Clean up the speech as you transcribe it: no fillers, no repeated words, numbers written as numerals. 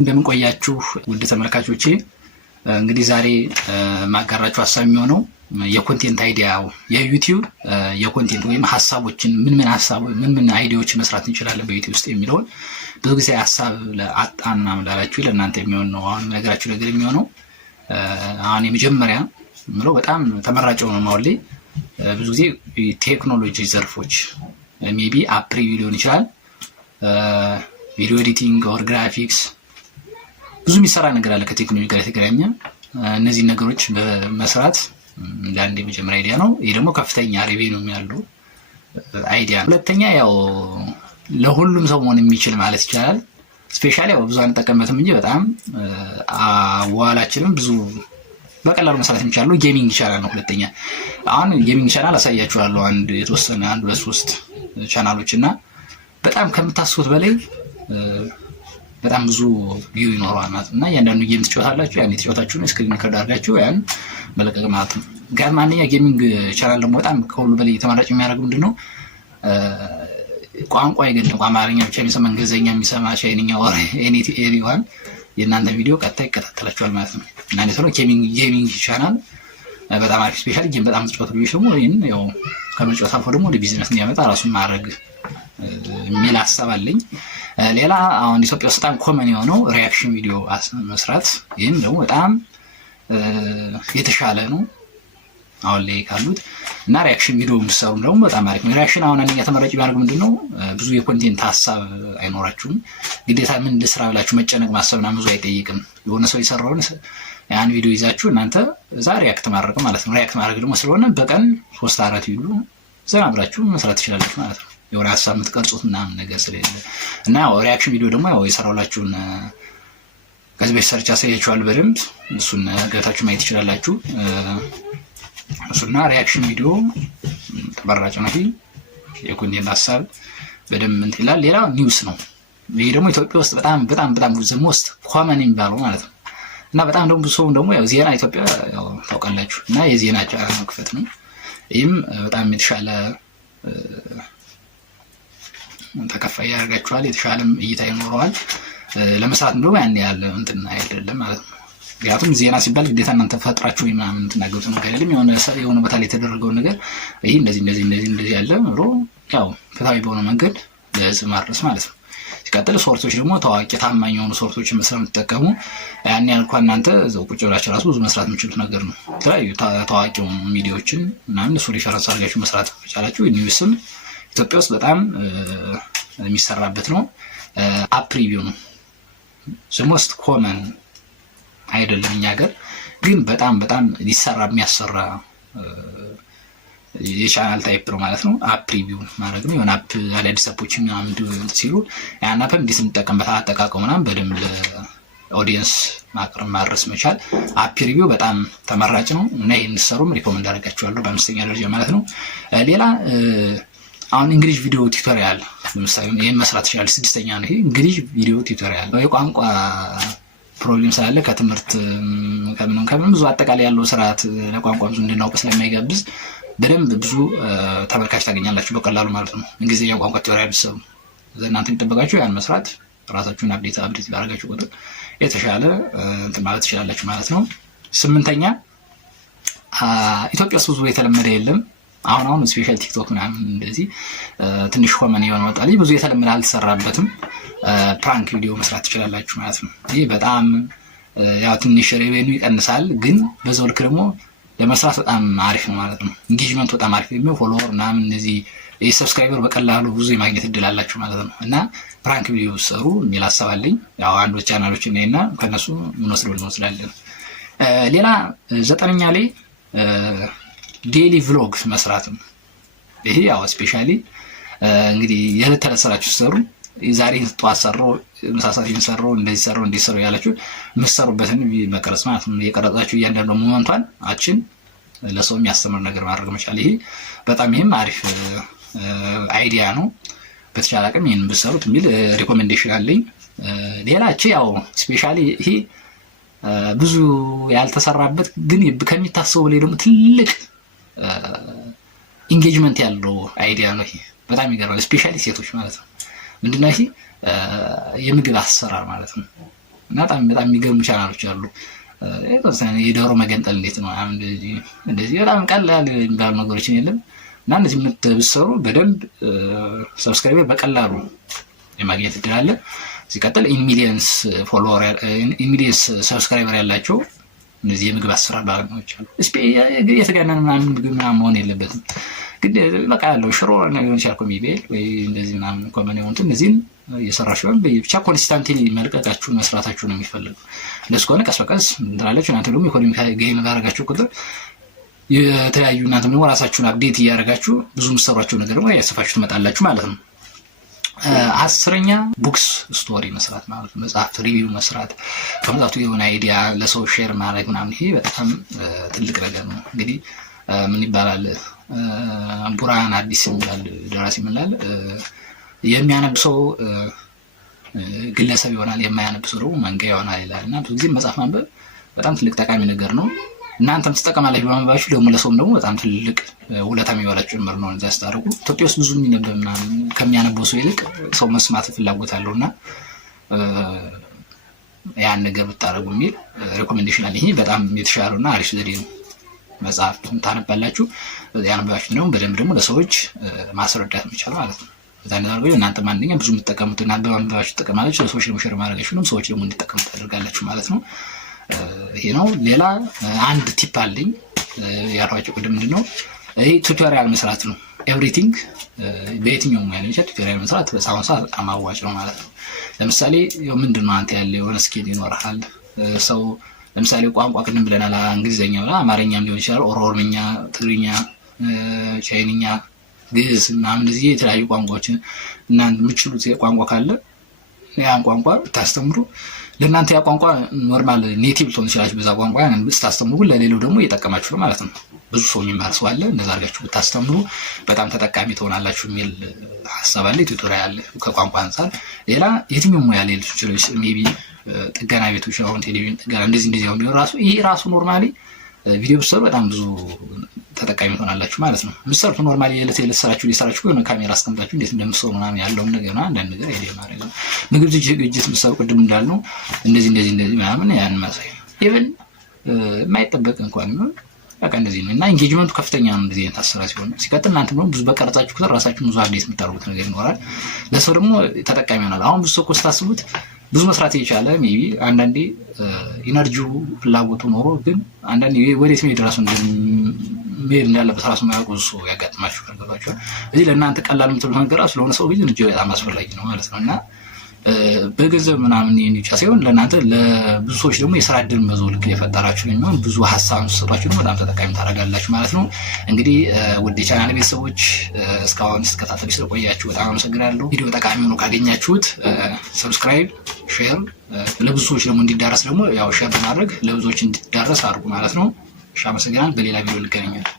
እንደምን ቆያችሁ ውድ ተመልካቾቼ። እንግዲህ ዛሬ ማጋራችሁ ሐሳብ የሚሆነው የኮንቴንት አይዲያው የዩቲዩብ የኮንቴንት ወይም ሐሳቦችን ምን አይዲያዎች መስራት እንችላለን በዩቲዩብ ውስጥ የሚለውን ብዙ ጊዜ ሐሳብ ለአጣና ምላላችሁ ለእናንተ የሚሆን ነው። አሁን ነገራችሁ ነገር የሚሆነው አሁን የመጀመሪያ ምለው በጣም ተመራጭ ነው ማለት ብዙ ጊዜ ቴክኖሎጂ ዘርፎች ሜቢ አፕ ሪቪው ሊሆን ይችላል፣ ቪዲዮ ኤዲቲንግ ኦር ግራፊክስ ብዙ የሚሰራ ነገር አለ ከቴክኖሎጂ ጋር የተገናኘ እነዚህ ነገሮች በመስራት አንድ የመጀመሪያ አይዲያ ነው። ይሄ ደግሞ ከፍተኛ ሬቬኒው ያለው አይዲያ ነው። ሁለተኛ ያው ለሁሉም ሰው መሆን የሚችል ማለት ይቻላል። ስፔሻሊ ያው ብዙ አንጠቀምበትም እንጂ በጣም ዋላችንም ብዙ በቀላሉ መስራት የሚቻለው ጌሚንግ ቻናል ነው። ሁለተኛ አሁን ጌሚንግ ቻናል አሳያችኋለሁ የተወሰነ 2-3 ቻናሎች እና በጣም ከምታስቡት በላይ በጣም ብዙ ቪው ይኖረዋል ማለት እና እያንዳንዱ ጌም ትጫወታላችሁ። ያን የተጫወታችሁን ስክሪን ሪከርድ አድርጋችሁ ያን መለቀቅ ማለት ነው። ጋር ማንኛ ጌሚንግ ቻናል ደግሞ በጣም ከሁሉ በላይ ተመራጭ የሚያደርገው ምንድነው ቋንቋ አይገድም። አማርኛ ብቻ የሚሰማ እንግሊዘኛ የሚሰማ ቻይንኛ ወር ኤኒዋን የእናንተ ቪዲዮ ቀጥታ ይከታተላችኋል ማለት ነው። እና ነው ጌሚንግ ቻናል በጣም አሪፍ ስፔሻሊ ጌም በጣም ተጫወቱ ልጆች ደግሞ ይሄን ያው ከመጫወት አልፎ ደግሞ ወደ ቢዝነስ እንዲያመጣ ራሱን ማድረግ የሚል ሐሳብ አለኝ። ሌላ አሁን ኢትዮጵያ ውስጥ በጣም ኮመን የሆነው ሪአክሽን ቪዲዮ መስራት፣ ይህም ደግሞ በጣም የተሻለ ነው አሁን ላይ ካሉት እና ሪአክሽን ቪዲዮ የምትሰሩ ደግሞ በጣም አሪፍ ነው። ሪአክሽን አሁን አንደኛ ተመራጭ ቢያደርግ ምንድነው ብዙ የኮንቴንት ሐሳብ አይኖራችሁም። ግዴታ ምን ልስራ ብላችሁ መጨነቅ ማሰብና ብዙ አይጠይቅም። የሆነ ሰው የሰራውን ያን ቪዲዮ ይዛችሁ እናንተ ዛሬ ሪአክት ማድረግ ማለት ነው። ሪአክት ማድረግ ደግሞ ስለሆነ በቀን 3-4 ቪዲዮ ዘና ብላችሁ መስራት ትችላላችሁ ማለት ነው። የሆነ ሐሳብ የምትቀርጹት ምናምን ነገር ስለሌለ እና ያው ሪአክሽን ቪዲዮ ደግሞ ያው የሰራውላችሁን ከዚህ በፊት ሰርች አሳያችኋለሁ በደንብ እሱን ገብታችሁ ማየት ትችላላችሁ። እሱና ሪአክሽን ቪዲዮ ተመራጭ ነው። የኮንቴንት ሐሳብ በደንብ እንትን ይላል። ሌላ ኒውስ ነው። ይሄ ደግሞ ኢትዮጵያ ውስጥ በጣም ሞስት ኮመን የሚባለው ማለት ነው እና በጣም ደግሞ ብዙ ሰው ደግሞ ያው ዜና ኢትዮጵያ ያው ታውቃላችሁ እና የዜና ቻናል መክፈት ነው። ይህም በጣም የተሻለ ተከፋይ ያደርጋችኋል፣ የተሻለም እይታ ይኖረዋል። ለመስራት እንደው ያን ያለ እንትን አይደለም ማለት ነው። ምክንያቱም ዜና ሲባል ግዴታ እናንተ ፈጥራችሁ ምናምን እንትናገሩት ነገር አይደለም። የሆነ ቦታ ላይ የተደረገው ነገር ይሄ እንደዚህ ያለ ኖሮ ያው ፍትሃዊ በሆነ መንገድ ለህዝብ ማድረስ ማለት ነው። ሲቀጥል ሶርቶች ደግሞ ታዋቂ ታማኝ የሆኑ ሶርቶችን መስራት የምትጠቀሙ ያን ያልኳ እናንተ እዛው ቁጭ ብላችሁ ራሱ ብዙ መስራት የምችሉት ነገር ነው። የተለያዩ ታዋቂ ሚዲያዎችን ምናምን እሱ ሪፈረንስ አድርጋችሁ መስራት ከቻላችሁ ኒውስም ኢትዮጵያ ውስጥ በጣም የሚሰራበት ነው። አፕ ሪቪው ነው ሞስት ኮመን አይደለም እኛ ሀገር ግን በጣም ሊሰራ የሚያሰራ የቻናል ታይፕ ነው ማለት ነው። አፕ ሪቪው ማለት ነው። የሆነ አፕ አዳዲስ አፖች ምናምን ሲሉ ያን አፕ እንዴት እንጠቀምበት አጠቃቀሙ ምናምን በደንብ ለኦዲየንስ ማድረስ መቻል አፕ ሪቪው በጣም ተመራጭ ነው እና ይሄን እንሰሩም ሪኮመንድ አደርጋችኋለሁ በአምስተኛ ደረጃ ማለት ነው። ሌላ አሁን እንግሊሽ ቪዲዮ ቱቶሪያል ለምሳሌ ይሄን መስራት ይችላል። ስድስተኛ ነው ይሄ እንግሊሽ ቪዲዮ ቱቶሪያል የቋንቋ ፕሮብሌም ስላለ ከትምህርት ከምን ብዙ አጠቃላይ ያለው ስርዓት ለቋንቋ ብዙ እንድናውቅ ስለማይጋብዝ በደንብ ብዙ ተመልካች ታገኛላችሁ በቀላሉ ማለት ነው። እንግሊዝኛ ቋንቋ ቱቶሪያል ብትሰሩ እናንተ የሚጠበቃችሁ ያን መስራት ራሳችሁን አፕዴት ያደርጋችሁ ቁጥር የተሻለ እንትን ማለት ትችላላችሁ ማለት ነው። 8ኛ ኢትዮጵያ ውስጥ ብዙ የተለመደ የለም። አሁን ስፔሻል ቲክቶክ ምናምን እንደዚህ ትንሽ ኮመን የሆነ ወጣልኝ ብዙ የተለመደ አልተሰራበትም። ፕራንክ ቪዲዮ መስራት ትችላላችሁ ማለት ነው። ይሄ በጣም ያው ትንሽ ሬቬኒው ይቀንሳል፣ ግን በዛው ልክ ደግሞ ለመስራት በጣም አሪፍ ነው ማለት ነው። ኢንጌጅመንት በጣም አሪፍ ነው። ፎሎወር ምናምን እነዚህ ሰብስክራይበር በቀላሉ ብዙ የማግኘት እድል አላችሁ ማለት ነው። እና ፕራንክ ቪዲዮ ሰሩ የሚል ሐሳብ አለኝ። ያው አንዶች ቻናሎች እና ከነሱ ምን እንወስዳለን። ሌላ 9ኛ ላይ ዴይሊ ቭሎግ መስራት ነው። ይሄ ያው ስፔሻሊ እንግዲህ የዕለት ተዕለት ስራችሁ ሰሩ ዛሬ ጠዋት ሰራው መሳሳት ይሰራው እንደዚህ ሰራው ያላችሁ መስሩበትን መቀረጽ ማለት ነው። የቀረጻችሁ እያንዳንዱ ሞመንቷን አችን ለሰው የሚያስተምር ነገር ማድረግ መቻል ይሄ በጣም ይሄም አሪፍ አይዲያ ነው። በተቻለ አቅም ይሄን ብትሰሩት የሚል ሪኮሜንዴሽን አለኝ። ሌላ ያው ስፔሻሊ ይሄ ብዙ ያልተሰራበት ግን ከሚታሰበው ላይ ደግሞ ትልቅ ኢንጌጅመንት ያለው አይዲያ ነው። ይሄ በጣም ይገርማል። ስፔሻሊ ሴቶች ማለት ነው። ምንድነው ይሄ የምግብ አሰራር ማለት ነው። እና በጣም የሚገርሙ ቻናሎች አሉ። የዶሮ መገንጠል እንዴት ነው እንደዚህ በጣም ቀላል የሚባሉ ነገሮችን የለም እና እነዚህ የምትሰሩ በደንብ ሰብስክራይበር በቀላሉ የማግኘት እድል አለ። ሲቀጥል ኢንሚሊየንስ ሰብስክራይበር ያላቸው እነዚህ የምግብ አሰራር ባለሙያዎች አሉ። የተጋነነ ምግብ ምናምን መሆን የለበትም። ግን በቃ ያለው ሽሮ ሊሆን ይችላል ኮሚቤል ወይ እንደዚህ ምናምን ኮመን የሆኑት እነዚህን እየሰራችሁ ብቻ ኮንሲስታንትሊ መልቀቃችሁን መስራታችሁ ነው የሚፈልገው። እንደሱ ከሆነ ቀስ በቀስ እንትናላችሁ። እናንተ ደግሞ ኢኮኖሚ ገይን ባደረጋችሁ ቁጥር የተለያዩ እናንተ ደግሞ ራሳችሁን አፕዴት እያደረጋችሁ ብዙ የምትሰሯቸው ነገር ደግሞ ያሰፋችሁ ትመጣላችሁ ማለት ነው። 10ኛ ቡክስ ስቶሪ መስራት ማለት ነው። መጽሐፍ ሪቪው መስራት ከመጽሐፍቱ የሆነ አይዲያ ለሰው ሼር ማድረግ ምናምን ይሄ በጣም ትልቅ ነገር ነው። እንግዲህ ምን ይባላል ቡርሃን አዲስ የሚባል ደራሲ ይላል የሚያነብ ሰው ግለሰብ ይሆናል፣ የማያነብ ሰው ደግሞ መንጋ ይሆናል ይላል እና ብዙ ጊዜ መጽሐፍ ማንበብ በጣም ትልቅ ጠቃሚ ነገር ነው። እናንተም ትጠቀማላችሁ በማንበባችሁ ደግሞ ለሰውም ደግሞ በጣም ትልቅ ውለታ የሚዋላችሁ ጭምር ነው። እንደዛ ስታደርጉ ኢትዮጵያ ውስጥ ብዙ የሚነበብ ምናምን ከሚያነበው ሰው ይልቅ ሰው መስማት ፍላጎት አለው እና ያን ነገር ብታደርጉ የሚል ሪኮሜንዴሽን አለ። ይሄ በጣም የተሻለውና አሪፍ ዘዴ ነው። መጽሐፍ ታነባላችሁ፣ ያነበባችሁ ደግሞ በደንብ ደግሞ ለሰዎች ማስረዳት መቻል ማለት ነው። በዛ ነገር ግን እናንተ ማንኛውም ብዙ የምትጠቀሙት እና በማንበባችሁ ትጠቀማላችሁ፣ ለሰዎች ደግሞ ሼር ማድረጋችሁ ነው ሰዎች ደግሞ እንዲጠቀሙ ታደርጋላችሁ ማለት ነው። ይሄ ነው። ሌላ አንድ ቲፕ አለኝ ያልኳቸው ቅድም ምንድነው ይሄ ቱቶሪያል መስራት ነው። ኤቭሪቲንግ በየትኛውም ሙያ ላይ ቱቶሪያል መስራት በሳሁን ሰዓት በጣም አዋጭ ነው ማለት ነው። ለምሳሌ ምንድነው አንተ ያለ የሆነ ስኪል ይኖርሃል። ሰው ለምሳሌ ቋንቋ ቅድም ብለናል፣ እንግሊዘኛ ብላ አማርኛም ሊሆን ይችላል፣ ኦሮምኛ፣ ትግርኛ፣ ቻይንኛ፣ ግዕዝ ምናምን እንደዚህ የተለያዩ ቋንቋዎችን እናንተ የምትችሉት ቋንቋ ካለ ያን ቋንቋ ብታስተምሩ ለእናንተ ያ ቋንቋ ኖርማል ኔቲቭ ልትሆን ይችላል። በዛ ቋንቋ ያን ብታስተምሩ ግን ለሌላው ደግሞ እየጠቀማችሁ ነው ማለት ነው። ብዙ ሰው የሚማር ሰው አለ። እንደዛ አድርጋችሁ ብታስተምሩ በጣም ተጠቃሚ ትሆናላችሁ የሚል ሀሳብ አለ። ቱቶሪያል አለ ከቋንቋ አንፃር። ሌላ የትኛውም ሙያ ላይ ልትችሉ ይችላል። ሜቢ ጥገና ቤቶች አሁን ቴሌቪዥን ጥገና እንደዚህ አሁን ራሱ ይሄ ራሱ ኖርማሊ ቪዲዮ ብትሰሩ በጣም ብዙ ተጠቃሚ ትሆናላችሁ ማለት ነው። ምሳሌ ኖርማሊ የዕለት ስራችሁ ሊሰራችሁ የሆነ ካሜራ አስቀምጣችሁ እንዴት እንደምትሰሩ ምናምን ያለውን ነገር ነው። አንዳንድ ነገር አይዲያ ማድረግ ነው። ምግብ ዝግጅት ምሳሌ ቅድም እንዳልነው እንደዚህ ምናምን ያን ማሳይ ኢቭን የማይጠበቅ እንኳን ነው በቃ እንደዚህ ነው እና ኢንጌጅመንቱ ከፍተኛ ነው እንደዚህ አይነት አሰራ ሲሆን። ሲቀጥል እናንተ ደግሞ ብዙ በቀረጻችሁ ቁጥር ራሳችሁን ብዙ አፕዴት የምታደርጉት ነገር ይኖራል። ለሰው ደግሞ ተጠቃሚ ይሆናል። አሁን ብዙ ሰው እኮ ስታስቡት ብዙ መስራት የቻለ ሜቢ አንዳንዴ ኢነርጂው ፍላጎቱ ኖሮ ግን አንዳንዴ ወዴት መሄድ ራሱ መሄድ እንዳለበት ራሱ የማያውቁ ሰው ያጋጥማችሁ ካልገባችሁ እዚህ ለእናንተ ቀላል የምትሉት ነገር ራሱ ለሆነ ሰው ግን እጅግ በጣም አስፈላጊ ነው ማለት ነው እና በገንዘብ ምናምን ብቻ ሳይሆን ለእናንተ ለብዙ ሰዎች ደግሞ የስራ እድል በዛው ልክ የፈጠራችሁ ነው የሚሆን ብዙ ሀሳብ ሰጣችሁ ደግሞ በጣም ተጠቃሚ ታደርጋላችሁ ማለት ነው። እንግዲህ ውድ የቻናል ቤተሰቦች እስካሁን ስትከታተሉ ስለቆያችሁ በጣም አመሰግናለሁ። ቪዲዮ ጠቃሚ ሆኖ ካገኛችሁት ሰብስክራይብ፣ ሼር ለብዙ ሰዎች ደግሞ እንዲዳረስ ደግሞ ያው ሼር በማድረግ ለብዙዎች እንዲዳረስ አድርጉ ማለት ነው። እሺ አመሰግናለሁ። በሌላ ቪዲዮ እንገናኛለን።